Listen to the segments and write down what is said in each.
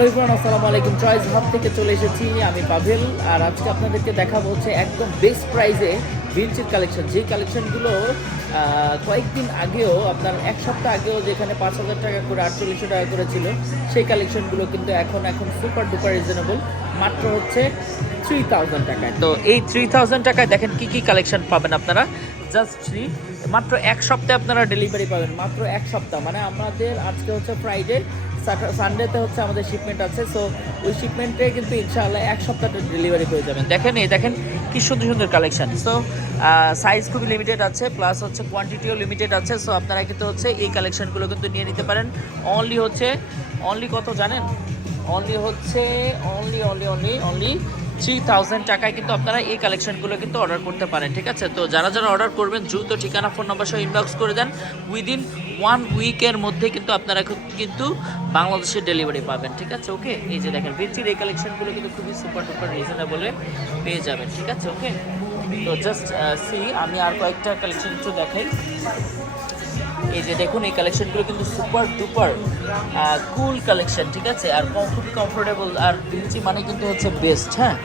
Hello everyone, আসসালামু আলাইকুম। Choice hub থেকে চলে এসেছি আমি পাভেল। আর আজকে আপনাদেরকে দেখাবো হচ্ছে একদম বেস্ট প্রাইসে ভিঞ্চির কালেকশন। যে কালেকশনগুলো কয়েকদিন আগেও, আপনার এক সপ্তাহ আগেও যেখানে 5,000 টাকা করে 4800 টাকা করে ছিল, সেই কালেকশনগুলো কিন্তু এখন সুপার ডুপার রিজনেবল, মাত্র হচ্ছে 3000 টাকায়। তো এই 3000 টাকায় দেখেন কি কি কালেকশন পাবেন আপনারা। জাস্ট ফ্রি, মাত্র এক সপ্তাহে আপনারা ডেলিভারি পাবেন। মাত্র এক সপ্তাহ, মানে আমাদের আজকে হচ্ছে ফ্রাইডে, সানডেতে হচ্ছে আমাদের শিপমেন্ট আছে। সো ওই শিপমেন্টে কিন্তু ইনশাআল্লাহ এক সপ্তাহে ডেলিভারি হয়ে যাবেন। দেখেন এই দেখেন কি সুন্দর সুন্দর কালেকশন। সো সাইজ খুবই লিমিটেড আছে, প্লাস হচ্ছে কোয়ান্টিটিও লিমিটেড আছে। সো আপনারা কিন্তু হচ্ছে এই কালেকশনগুলো কিন্তু নিয়ে নিতে পারেন। অনলি কত জানেন? অনলি 3000 টাকায় কিন্তু আপনারা এই কালেকশনগুলো কিন্তু অর্ডার করতে পারেন। ঠিক আছে, তো যারা অর্ডার করবেন দ্রুত ঠিকানা, ফোন নাম্বার সহ ইনবক্স করে দেন। উইদিন 1 উইকের মধ্যে কিন্তু আপনারা কিন্তু বাংলাদেশে ডেলিভারি পাবেন। ঠিক আছে, ওকে। এই যে দেখেন ভিঞ্চির এই কালেকশনগুলো কিন্তু খুবই সুপার ডুপার রিজনেবলে পেয়ে যাবেন। ঠিক আছে, ওকে। তো জাস্ট আমি আর কয়েকটা কালেকশন একটু দেখাই। এই যে দেখুন, এই কালেকশনগুলো কিন্তু সুপার ডুপার কুল কালেকশন। ঠিক আছে, আর খুবই কমফোর্টেবল। আর ভিঞ্চি মানে কিন্তু হচ্ছে বেস্ট। হ্যাঁ,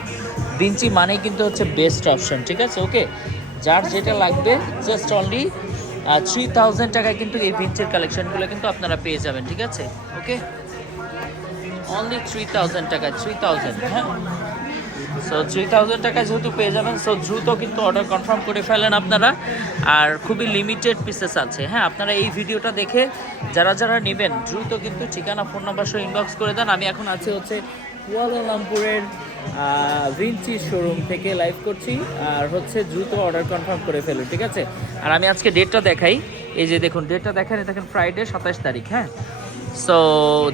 ভিঞ্চি মানে কিন্তু হচ্ছে বেস্ট অপশন। ঠিক আছে, ওকে। যার যেটা লাগবে জাস্ট অনলি 3000 টাকায় কিন্তু এই ভিঞ্চির কালেকশনগুলো কিন্তু আপনারা পেয়ে যাবেন। ঠিক আছে, ওকে। অনলি 3000 টাকা, 3000। হ্যাঁ, সো 3000 টাকায় যেহেতু পেয়ে যাবেন, সো দ্রুত কিন্তু অর্ডার কনফার্ম করে ফেলেন আপনারা। আর খুবই লিমিটেড পিসেস আছে। হ্যাঁ, আপনারা এই ভিডিওটা দেখে যারা নেবেন দ্রুত কিন্তু ঠিকানা, ফোন নাম্বার সহ ইনবক্স করে দেন। আমি এখন আছি হচ্ছে কুয়ালালামপুরের ভিঞ্চি শোরুম থেকে লাইভ করছি। আর হচ্ছে দ্রুত অর্ডার কনফার্ম করে ফেলুন। ঠিক আছে, আর আমি আজকে ডেটটা দেখাই। এই যে দেখুন, ডেটটা দেখেন, ফ্রাইডে 27 তারিখ। হ্যাঁ, সো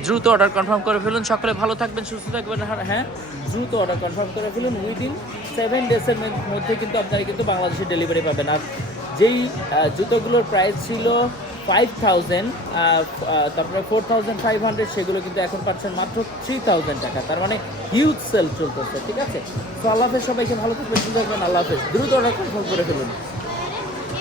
দ্রুত অর্ডার কনফার্ম করে ফেলুন। সকলে ভালো থাকবেন, সুস্থ থাকবেন। হ্যাঁ, দ্রুত অর্ডার কনফার্ম করে ফেলুন। উইদিন 7 ডেজের মধ্যে কিন্তু আপনারা কিন্তু বাংলাদেশে ডেলিভারি পাবেন। আর যেই জুতোগুলোর প্রাইস ছিল 5000, তারপরে 4500, সেগুলো কিন্তু এখন পাচ্ছেন মাত্র 3000 টাকা। তার মানে হিউজ সেল চলতেছে। ঠিক আছে, তো আল্লাহ হাফেজ, সবাইকে ভালো থাকবেন, সুস্থ থাকবেন। আল্লাহ হাফেজ, দ্রুত অর্ডার কনফার্ম করে ফেলুন।